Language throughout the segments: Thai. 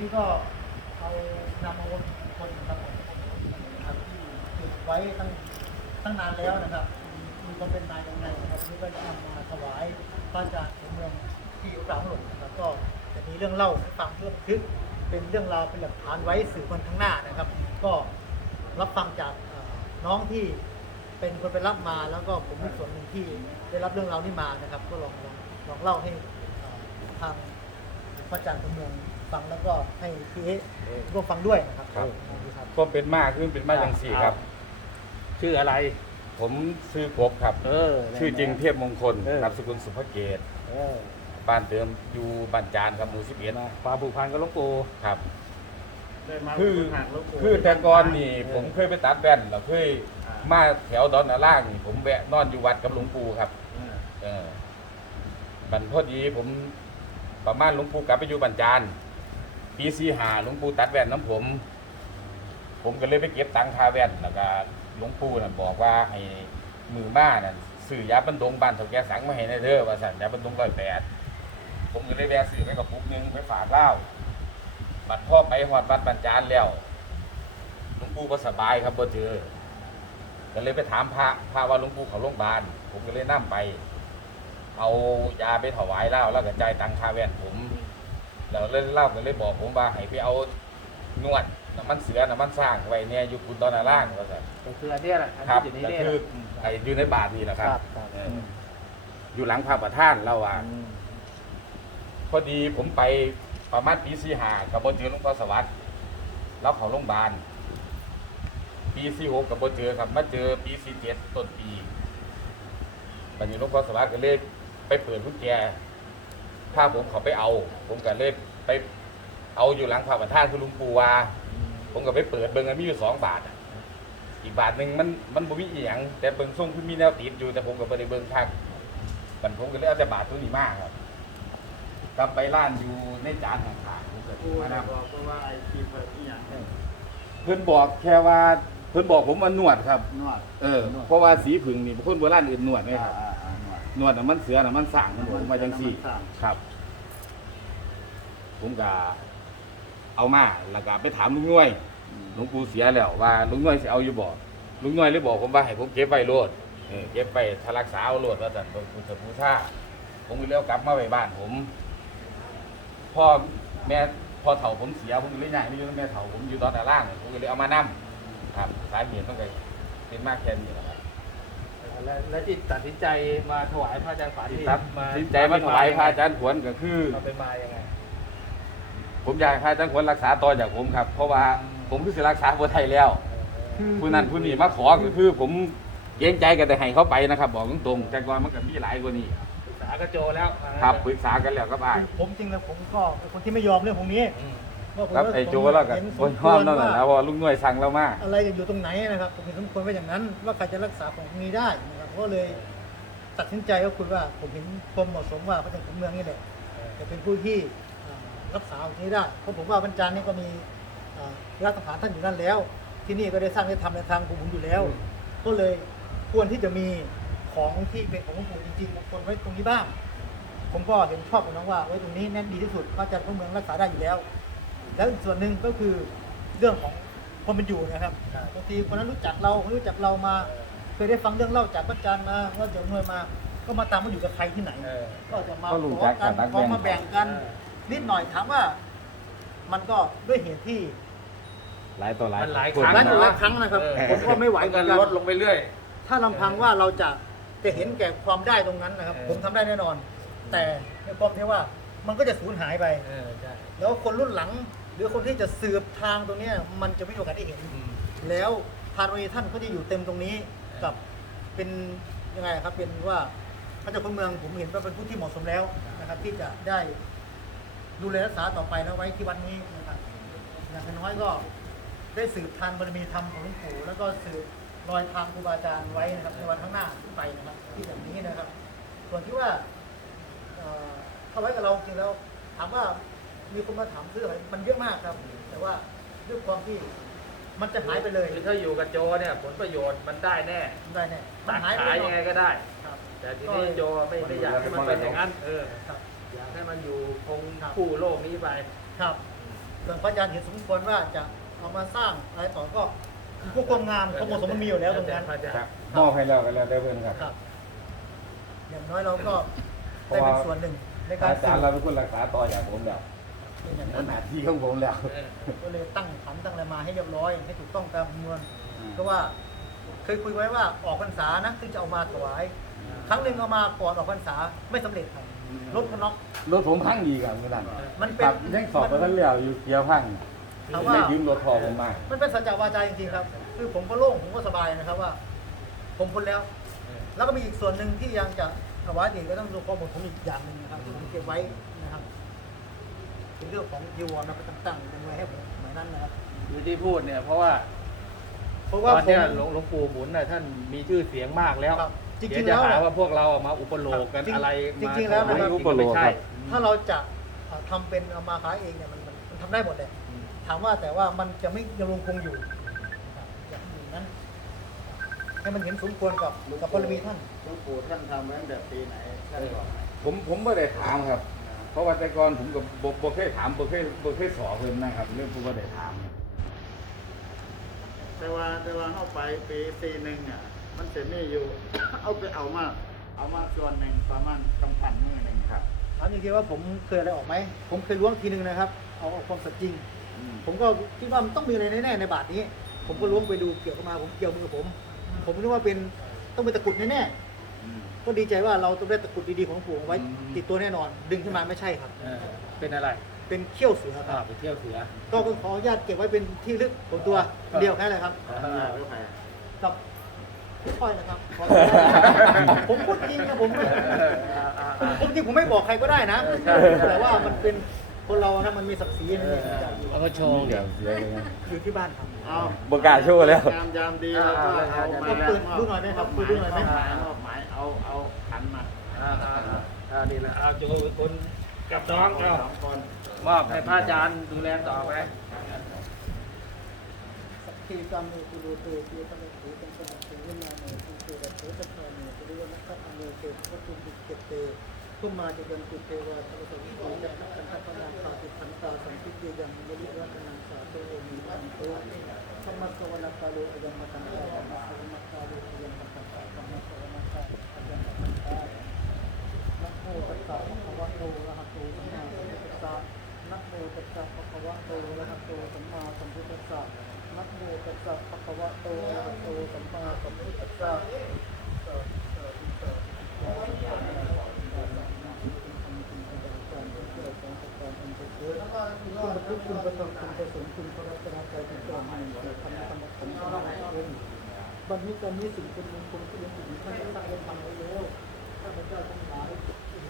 นี้ก็เอานำเอาคนนครับของนะครับที่ติดไว้ตั้งตั้งนานแล้วนะครับ มีความเป็นมาย่างไรนะครับนี่ก็นำมาถวายพระอาจารย์ของเมืองที่อุตสาหลงนะครับก็จะมีเรื่องเล่าให้ฟังเรื่องทึกเป็นเรื่องราวเป็นหลักฐานไว้สื่อคนข้างหน้านะครับ ก็รับฟังจากน้องที่เป็นคนไปรับมาแล้วก็ผมมีส่วนหนึ่งที่ได้รับเรื่องราวนี้มานะครับ ก็ลองลองลองเล่าให้ทางพระอาจารย์ขอเมือง ฟังแล้วก็ให้พี่เอ๊ะร่วมฟังด้วยนะครับครับ ครับ ก็เป็นมากขึ้นเป็นมาอย่างสี่ครับ ชื่ออะไร ผมชื่อกบครับ เออ ชื่อจริงเทพมงคลเออ นามสกุลสุภเกต เออบ้านเดิมอยู่บ้านจานครับหมู่สิบเอ็ดมาความผูกพันกับหลวงปู่ครับได้มาคือหางหลวงปู่คือแต่ก่อนนี่เออผมเคยไปตัดแว่นแล้วเคยอ่ามาแถวดอนนาล่างนี่ผมแวะนอนอยู่วัดกับหลวงปู่ครับเออเออบันพอดีผมประมาณหลวงปู่กลับไปอยู่บันจาน ปีสีหาหลวงปู่ตัดแว่นน้ำผม ผมก็เลยไปเก็บตังค่าแว่นแล้วก็หลวงปู่น่ะบอกว่าให้มือบ้าน่ะซื้อยาบันดงบ้านเถาแกสังมาให้ในเด้อว่าสั่นยาบันดงร้อยแปดผมก็เลยแวะซื้อไปกับปุกหนึงไปฝากเล่าบัดพ่อไปหอดวัดบันจานแล้วหลวงปู่ก็สบายครับบ่เจอก็เลยไปถามพระพระว่าหลวงปู่เขาโรงพยาบาลผมก็เลยนั่งไป เอายาไปถวายเล่าแล้วก็จ่ายตังค่าแว่นผม แล้วเล่นเล่าก็เลยบอกผมว่าให้ไปเอานวดน้ำมันเสือน้ำมันสร้างไว้เนี่ยอยู่คุณตอนนาล่างว่าซั่นก็คืออันเนี้ยแหละอันครับที่อยู่ในก็นี้คือไอ้อยู่ในบาทนี่แหละครับครับครับเอออยู่หลังพระประธานเราอะอืมพอดีผมไปประมาณปีสี่หากับบนเจอหลวงพ่อสวัสดิ์แล้วเขาโรงพยาบาล ปีสี่หกกับบนเจอครับมาเจอปีสี่เจ็ดต้นปีบัดนี้หลวงพ่อสวัสดิ์ก็เลยไปเปิดกุญแจ พาผมเขาไปเอา ผมก็เลยไปเอาอยู่หลังพระประธานคือหลุงปู่วาผมก็ไปเปิดเบิ่งอันมีอยู่สองบาทอะอีกบาทหนึ่งมันมันบ่มีอีหยังแต่เบิ่งส่งคือมีแนวติดอยู่แต่ผมก็บ่ได้เบิ่งทักบันผมก็เลยเอาแต่บาทตัวนี้มาครับกลับไปร้านอยู่ในจานข้างๆผมก็ปู่มานะนำบอกเพราะว่าไอ้ที่เปิดอีหยังเนี่ยเพิ่นบอกแค่ว่าเพิ่นบอกผมว่านวดครับ นวดเออ เพราะว่าสีผึ่งนี่คนโบราณอื่นนวดไหมครับ อ่าอ่า นวดนวดน่ะมันเสือน่ะมันสร้างมันบอกมาจังซี่น้ำมันสร้างครับ ผมก็เอามาแล้วก็ไปถามลุงน้วยหลวงปู่เสียแล้วว่าลุงน้อยสิเอาอยู่บ่ลุงน้อยเลยบอกผมว่าให้ผมเก็บไว้โลดเออเก็บไปถ้ารักษาเอาโลดว่าแต่นเป็นคุณสมุท่าผมก็เลยเอากลับมาไว้บ้านผมพ่อแม่พ่อเฒ่าผมเสียผมก็เลยย้ายไปอยู่กับแม่เฒ่าผมอยู่ตอนด้านล่างผมก็เลยเอามานํครับสาเหตุต้องไปเป็นมากแค่นี้แหละครับ แล้วแล้วที่ตัดสินใจมาถวายพระอาจารย์ฝาที่ที่ตัดสินใจมาถวายพระอาจารย์ขวนก็คือเราเป็นมายังไงผมอยากให้พระอาจารย์ขวนรักษาต่อจากผมครับ เพราะว่าผมคือสิรักษาบ่ไทยแล้ว ผู้นั้นผู้นี้มาขอก็คือ ผมเกรงใจกันแต่ให้เขาไปนะครับ บอกตรงๆแต่ก่อนมันก็มีหลายกว่านี้ปรึกษากระโจแล้วครับปรึกษากันแล้วก็บ่ายผมจริงแล้วผมก็เป็นคนที่ไม่ยอมเรื่องพวกนี้ อืมว่าผม ครับว่าไอ้โจแล้วกันเห็นสโอ้ยมคห้อวมรนั่นแหละว่าแล้วว่าลุงหน่วยสั่งเรามาอะไรจะอยู่ตรงไหนนะครับผมเห็นสมควรว่าอย่างนั้น ว่าใครจะรักษาของพวกนี้ได้นะครับก็เลยตัดสินใจก็คุยว่าผมเห็นความเหมาะสมว่าพระเจ้าขุนเมืองนี่แหละจะเป็นผู้ที่อ่ารักษาของนี้ได้เพราะผมว่าบรรจารย์นี่ก็มีอ่ารักษาท่านอยู่นั่นแล้ว ที่นี่ก็ได้สร้างได้ทำในทางของผมอยู่แล้ว ก็เลยควรที่จะมีของที่เป็นของหลวงปู่จริงๆบางคนไว้ตรงนี้บ้าง ผมก็เห็นชอบกับน้องว่าไว้ตรงนี้แน่นดีที่สุดพระอาจารย์พระเมืองรักษาได้อยู่แล้ว แล้วอีกส่วนหนึ่งก็คือเรื่องของความเป็นอยู่นะครับบางทีคนนั้นรู้จักเราคนรู้จักเรามา เคยได้ฟังเรื่องเล่าจากพระอาจารย์มาว่าจากเมืองมา ก็มาตามมาอยู่กับใครที่ไหนเออก็จะมาก็รู้ขอจักกันกันขอมาแบ่งกันเออนิดหน่อยถามว่ามันก็ด้วยเหตุที่หลายต่อหลายมันหลายคนครั้ง หลายต่อหลายเนอะครั้งนะครับเออผมก็ไม่ไหวเหมืกัอนนกันลดลงไปเรื่อย ถ้าลำพังว่าเราจะจะเห็นแก่ความได้ตรงนั้นนะครับเออผมทำได้แน่นอน แต่ในความที่ว่ามันก็จะสูญหายไปเออใช่แล้วคนรุ่นหลังห รือคนที่จะสืบทางตรงเนี้ยมันจะไม่มีโอกาสได้เห็นอืมแล้วทานวันนี้ท่านก็จะอยู่เต็มตรงนี้กับเป็นยังไงครับเป็นว่าพระเจ้าคุณเมืองผมเห็นว่าเป็นผู้ที่เหมาะสมแล้วนะครับ ที่จะได้ดูแลรักษาต่อไปแล้วไว้ที่วันนี้นะครับอย่างน้อยก็ได้สืบทานบารมีธรรมของหลวงปู่แล้วก็สืบรอยทางครูบาอาจารย์ไว้นะครับในวันข้างหน้าไปนะครับ ที่แบบนี้นะครับ ส่วนที่ว่าเอ่อเข้าไว้กับเราจริงแล้วถามว่า มีคนมาถามซื้ออะไรมันเยอะมากครับ แต่ว่าด้วยความที่มันจะหายไปเลยคือถ้าอยู่กับโจเนี่ยผลประโยชน์มันได้แน่ได้แน่มัตันดหายไปขายแน่นยัองนไงก็ได้ ครับ แต่ทีนี้โจไม่ไม่อยากให้มันเป็นอย่างนั้นเออครับอยากให้มันอยู่คงครับคู่โลกนี้ไปครับส่วนพระอาจารย์เห็นสมควรว่าจะเอามาสร้างอะไรต่อก็พวกความงามความเหมาะสมมันมีอยู่แล้วตรงนั้นพระอาจารครับย์มอบให้เรากันแล้วได้เพื่อนครับครับอย่างน้อยเราก็เพได้ราะว่าเป็นส่วนหนึ่งในการอาจารย์สื่เราอเป็นคนรักษาต่อจากผมแล้ว เป็นอย่างเป็นั้นนหน้าที่ของผมแล้วก็เลยตั้งขันตั้งอะไรมาให้เรียบร้อย ให้ถูกต้องตามจำนวนเพราะว่า เคยคุยไว้ว่าออกพรรษานะซึ่งจะเอามาถวาย ครั้งหนึ่งเอามาก่อนออกพรรษาไม่สำเร็จครับรถมันน็อก รถผมพังดีครับเมื่อนั้นมันเป็น ครับยังสอบไปทั้งเลี้ยวอยู่เกียร์พังถามว่า ได้ยืมรถพอผมมา มันเป็นสัจจวาจาจริงๆครับ คือผมก็โล่งผมก็สบายนะครับว่า ผมพ้นแล้ว แล้วก็มีอีกส่วนหนึ่งที่ยังจะถวายเด็กก็ต้องดูข้อมูลผมอีกอย่างหนึ่งนะครับที่ผมเก็บไว้นะครับ เป็นเรื่องของยีวรนะก็ตั้งๆเป็นไว้ให้ผมสมัยนั้นนะครับ คือที่พูดเนี่ย เพราะว่าเพราะตว่าอนผม เนี้ยหลวงหลวงปู่หมุนน่ะท่านมีชื่อเสียงมากแล้วครับจริงๆเดี๋ยวจะแล้วหานะว่าพวกเราเอามาอุปโลกกันจริงอะไรจริมางๆแล้วนะครับถายจงๆไม่ใช่ถ้าเราจะเอ่อทำเป็นเอามาขายเองเนี่ยมันมันมันทำได้หมดเลยถามว่าแต่ว่ามันจะไม่ยังคงคงอยู่นะครับอย่างนั้น ให้มันเห็นสมควรกับกับบารมีท่าน หลวงปู่ท่านทำไว้ตั้งแต่ปีไหนท่านบอกไหมผมผมไม่ได้ถามครับ เพราะว่าแต่ก่อนผมก็บ่บ่เคยถามบ่เคยบ่เคยสอนเพิ่นนะครับ เรื่องผมก็ได้ถามแต่ว่าแต่ว่าเข้าไปปีสี่หนึ่งอะมันเสร็จนี่อยู่ เอาไปเอามาเอามาส่วนหนึ่งประมาณกำพันมือหนึ่งครับถามจริงๆว่าผมเคยอะไรออกไหม ผมเคยล้วงทีนึงนะครับ เอาเอาความสัตย์จริงอืมผมก็คิดว่ามันต้องมีอะไรแน่ๆในบาทนี้ ผมก็ล้วงไปดูเกี่ยวกับมาผมเกี่ยวมือผม ผมนึกว่าเป็นต้องเป็นตะกรุดแน่อืมๆ ก็ดีใจว่าเราต้องได้ตะกรุดดีๆของหลวงปู่ไว้ติดตัวแน่นอน ดึงขึ้นมาไม่ใช่ครับ เออเป็นอะไรเป็นเขี้ยวเสือคอ่ารับ ไปเที่ยวเสือ ก็ขออนุญาตเก็บไว้เป็นที่ลึกของตัวเดียวแค่นั้นเลยครับ อ่าอ่าหรือใครกับค่อยนะครับขอผมพูดจริงนะผมไม่ผมจริงผมไม่บอกใครก็ได้นะแต่ว่ามันเป็น คนเรานะมันมีศักดิ์ศรีมันมีอะไรอยู่เอามาโชว์เดี๋ยวเสียเลยนะอยู่ที่บ้านครับเอาบ่กล้าโชว์แล้ว ยามยามดีเราก็เอามาเอาแล้วเปิดดูหน่อยไหมครับมอบดูหน่อยไหมมอบหมายมอบหมายเอาเอาขันมาอ่าอ่าอ่าอ่านี่แหละเอาโจเป็นคนกับน้องเอาสองคนมอบให้พระอาจารย์ดูแลต่อไปสักขีกรรมเนตุโลเตเตตะเลตุตังสมุทเตวินาเนตุเตระเตตะพาเนตุริวนัสสะอเนเตวัตถุดิเกเต ทุมมาจะยันตุเทวาตุสวิโสจักขันธปนังคาติขันตาสัมพิเยยังยลิรัตนังสาโตโอมีตันโตสัมมาสวรรคาโลอยัมมตังตาสัมมาสวรรคาโลอยัมมตังตาสัมมสวรรคาโลอยัมมตังตานะโมตัสสะภะคะวะโตอะระหะโตสัมมาสัมพุทธัสสะนะโมตัสสะภะคะวะโตอะระหะโตสัมมาสัมพุทธัสสะนะโมตัสสะภะคะวะโตอะระหะโตสัมมาสัมพุทธัสสะ คุณพระพุทธคุณพระสงฆ์คุณพระรัตนตรัยคุณพระอรหันต์คุณธรรมธรรมคุณธรรมะคุณบัดนี้ตอนนี้สิ่งเป็นมงคลที่ยังอยู่ท่านได้สร้างได้ทำไว้แล้วข้าพเจ้าทั้งหลาย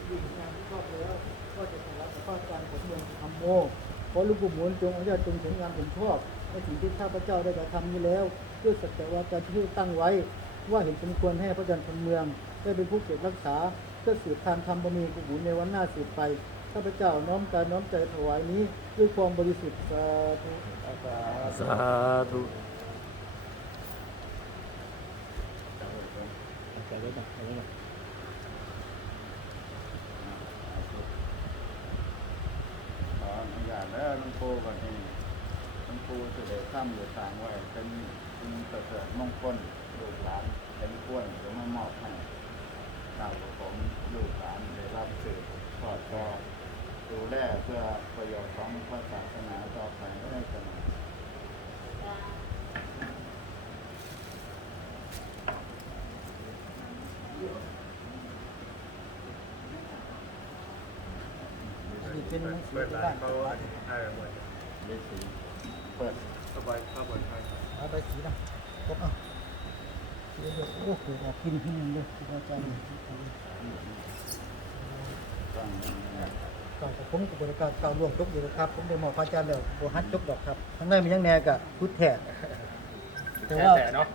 อยู่ในงานที่ชอบแล้วก็จะถวายพระอาจารย์ผลเมืองธรรมโมขอหลูกปู่หมุนจงอนุญาตจงผลงานผมชอบในสิ่งที่ข้าพเจ้าได้กระทำนี้แล้วด้วยสัจจวาจาที่ตั้งไว้ ว่าเห็นสมควรให้พระอาจารย์ผลเมือง ได้เป็นผู้เก็บรักษาเพื่อสืบทานธรรมบารมีปู่หมุนในวันหน้าสืบไป ข้าพเจ้าน้อมกายน้อมใจถวายนี้ด้วยความบริสุทธิ์สาธุสาธุขออนุญาตแล้วหลวงปู่วันนี้หลวงปู่จะได้ทำหรือสร้างไว้เป็นเป็นประเสริฐมงคลลูกหลานเป็นกล้วยหรือมามอบให้ข้าวผมลูกหลานได้รับสืบทอดก็ดู ดูแลเพื่อประโยชน์ของพระศาสนาต่อไปได้กันอันนี้เป็นหนังสือที่บ้านได้สีเปิดเอาไปสีนะครบอะเดียวโอ้โหกินที่นึงเลยที่อาจารย์ต้องเนี่ย ก็ผมกับบริการกล่าวล่วงจบอยู่นะครับ ผมได้มอบพระอาจารย์แล้วบัวฮัดจบดอกครับทั้งในมันยังแน่กับพุทธแท้แต่ว่าแต่เนาะ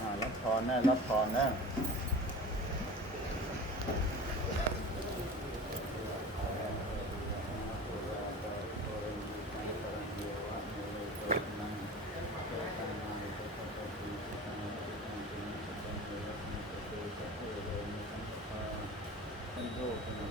อ่ารับพรนะรับพรนะเป็นโรคเป็น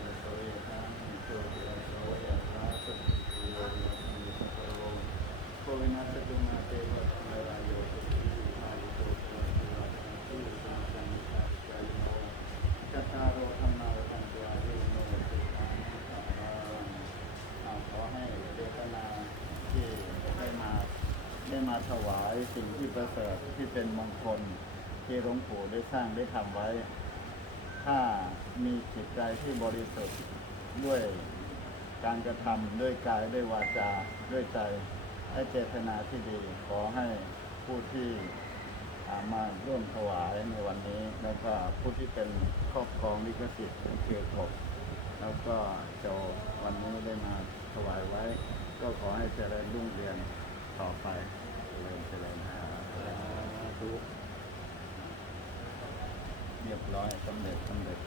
ถวายสิ่งที่ประเสริฐที่เป็นมงคลที่หลวงปู่ได้สร้างได้ทำไว้ ถ้ามีจิตใจที่บริสุทธิ์ด้วยการกระทำด้วยกายด้วยวาจาด้วยใจให้เจตนาที่ดี ขอให้ผู้ที่ามาร่วมถวายในวันนี้ แล้วก็ผู้ที่เป็นครอบครองลิขสิทธิ์คือกบแล้วก็โจวันนี้ได้มาถวายไว้ ก็ขอให้เจริญรุ่งเรืองต่อไป ริญเจริญอ่าเรียบร้อยสำเร็จสำเร็จ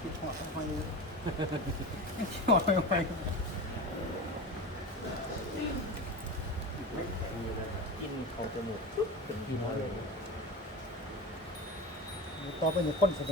คิดหัวหอยคิดหัวหอยกินเขาจมูกปุ๊บเป็นกินเลยต่อไปเนี่ยคนแสดง